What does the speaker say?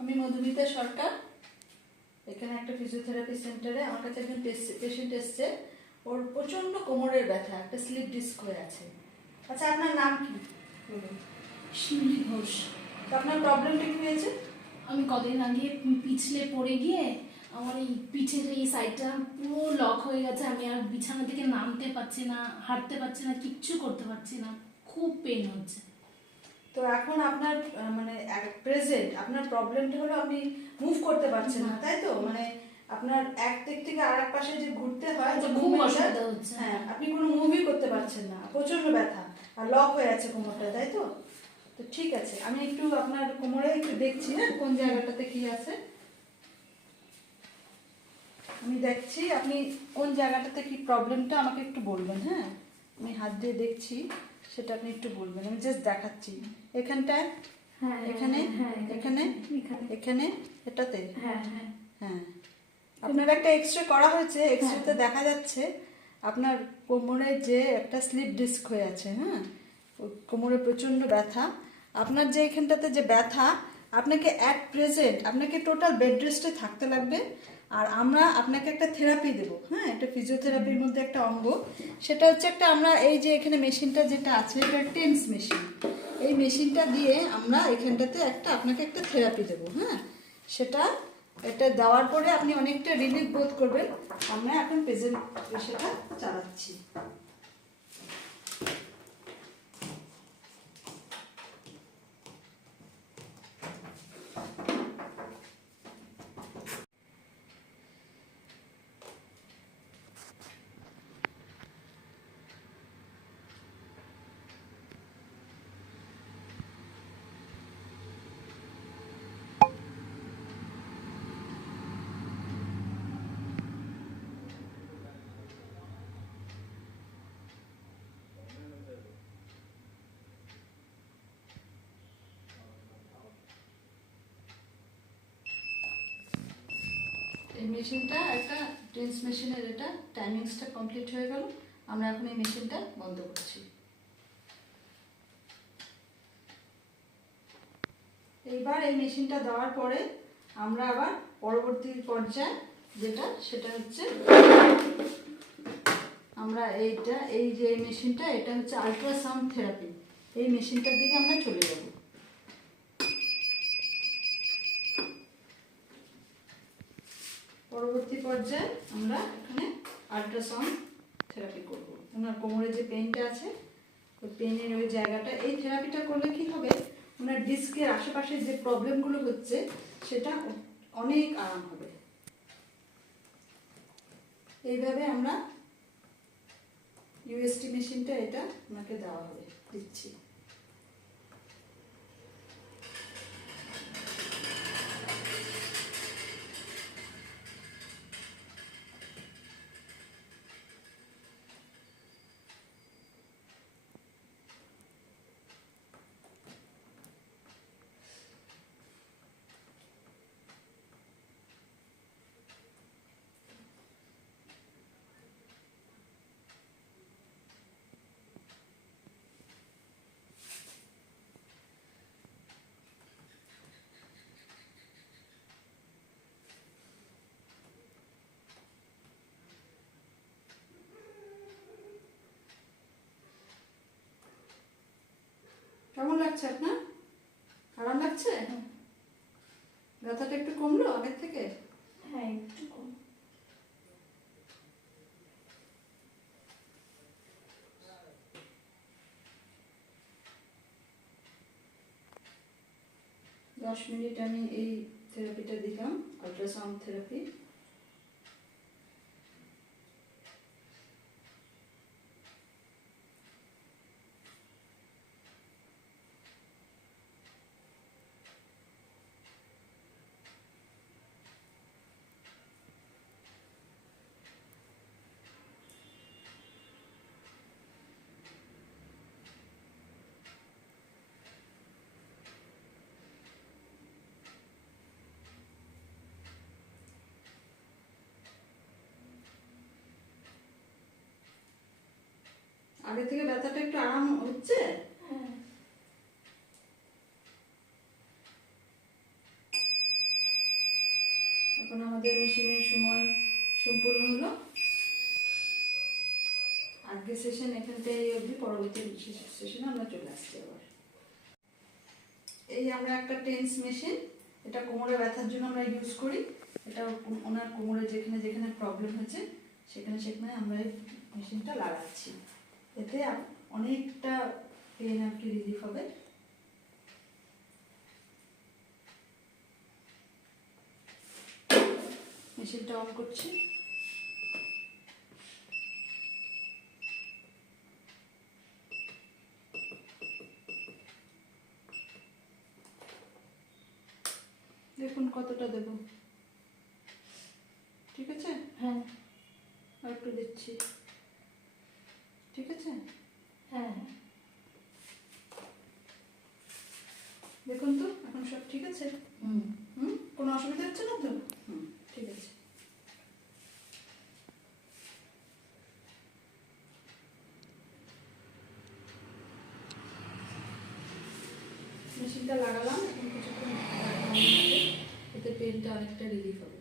আমি মধুমিতা সরকার। এখানে একটা ফিজিওথেরাপি সেন্টারে আমার কাছে একজন পেশেন্ট এসছে। ওর প্রচন্ড কোমরের ব্যথা, একটা স্লিপ ডিস্ক হয়ে আছে। আচ্ছা, আপনার নাম কি বলুন? শিউলি ঘোষ। তো আপনার প্রবলেমটা কি হয়েছে? আমি কদিন আগে পিছলে পড়ে গিয়ে আমার এই পিঠের এই সাইডটা পুরো লক হয়ে গেছে। আমি আর বিছানা থেকে নামতে পারছি না, হাঁটতে পারছি না, কিচ্ছু করতে পারছি না, খুব পেন হচ্ছে। তো এখন আপনার মানে প্রেজেন্ট আপনার প্রবলেমটা হলো আপনি মুভ করতে পারছেন না, তাই তো? মানে আপনার এক দিক থেকে আর এক পাশে যে ঘুরতে হয়, খুব অসুবিধা হচ্ছে। হ্যাঁ, আপনি কোনো মুভই করতে পারছেন না, প্রচন্ড ব্যথা আর লক হয়ে আছে কোমরটা, তাই তো? তো ঠিক আছে, আমি একটু আপনার কোমরে একটু দেখছি, হ্যাঁ, কোন জায়গাটাতে কি আছে আমি দেখছি। আপনি কোন জায়গাটাতে কি প্রবলেমটা আমাকে একটু বলবেন, হ্যাঁ? আমি হাত দিয়ে দেখছি, সেটা আপনি একটু বলবেন। আমি জাস্ট দেখাচ্ছি এখানটায়, হ্যাঁ, এখানে, এখানে, এখানে, এটাতে। হ্যাঁ হ্যাঁ হ্যাঁ, আপনার একটা এক্সরে করা হয়েছে, এক্সরেতে দেখা যাচ্ছে আপনার কোমরে যে একটা স্লিপ ডিস্ক হয়ে আছে। হ্যাঁ, কোমরে প্রচণ্ড ব্যথা। আপনার যে এখানটাতে যে ব্যথা, আপনাকে অ্যাট প্রেজেন্ট আপনাকে টোটাল বেড রেস্টে থাকতে লাগবে। আর আমরা আপনাকে একটা থেরাপি দেবো, হ্যাঁ, একটা ফিজিওথেরাপির মধ্যে একটা অঙ্গ। সেটা হচ্ছে একটা, আমরা এই যে এখানে মেশিনটা যেটা আছে, এটা টেন্স মেশিন। এই মেশিনটা দিয়ে আমরা এখানটাতে আপনাকে একটা থেরাপি দেবো, হ্যাঁ। এটা দেওয়ার পরে আপনি অনেকটা রিলিফ বোধ করবেন। আমরা এখন প্রেজেন্ট সেটা চালাচ্ছি। এই মেশিনটা একটা টেন্স মেশিনের, এটা টাইমিংসটা কমপ্লিট হয়ে গেল। আমরা এখন এই মেশিনটা বন্ধ করছি। এইবার এই মেশিনটা দেওয়ার পরে আমরা আবার পরবর্তী পর্যায়ে সেটা হচ্ছে আমরা এই যে মেশিনটা, এটা হচ্ছে আল্ট্রাসাউন্ড থেরাপি। এই মেশিনটার দিকে আমরা চলে যাব। পরবর্তী পর্যায়ে আমরা এখানে আল্ট্রাসাউন্ড থেরাপি করব। ওনার কোমরে যে পেনটা আছে, ওই পেনের ওই জায়গাটা, এই থেরাপিটা করলে কি হবে, ওনার ডিস্কের আশেপাশে যে প্রবলেমগুলো হচ্ছে সেটা অনেক আরাম হবে। এইভাবে আমরা ইউএসটি মেশিনটা এটা ওনাকে দেওয়া হবে, দিচ্ছি। কেমন লাগছে আপনার? আরাম লাগছে? ব্যথাটা একটু কমলো আগের থেকে? হ্যাঁ, একটু কম। দশ মিনিট আমি এই থেরাপিটা দিলাম, আল্ট্রাসাউন্ড থেরাপি। আগে থেকে ব্যথাটা একটু আরাম হচ্ছে? হ্যাঁ। এখন আমাদের মেশিনের সময় সম্পূর্ণ হলো। আজকের সেশন এখানটাই অবধি, পরবর্তী সেশনে আমরা চলে আসছি আবার। এই আমরা একটা টেন্স মেশিন, এটা কোমরে ব্যথার জন্য আমরা ইউজ করি। এটা ওনার কোমরে যেখানে যেখানে প্রবলেম হয়েছে সেখানে সেখানে আমরা এই মেশিনটা লাগাচ্ছি, এতে অনেকটা পেন আর কি রিলিফ হবে। মেশিনটা অন করছি। দেখুন কতটা দেব, ঠিক আছে? হ্যাঁ আর একটু দিচ্ছি, ঠিক আছে? হ্যাঁ দেখুন তো এখন সব ঠিক আছে? হুম হুম, কোনো অসুবিধা হচ্ছে না তো? হুম, ঠিক আছে। মেশিনটা লাগালাম, এখন কিছুক্ষণ রাখলাম, এতে পেনটা অনেকটা রিলিফ হবে।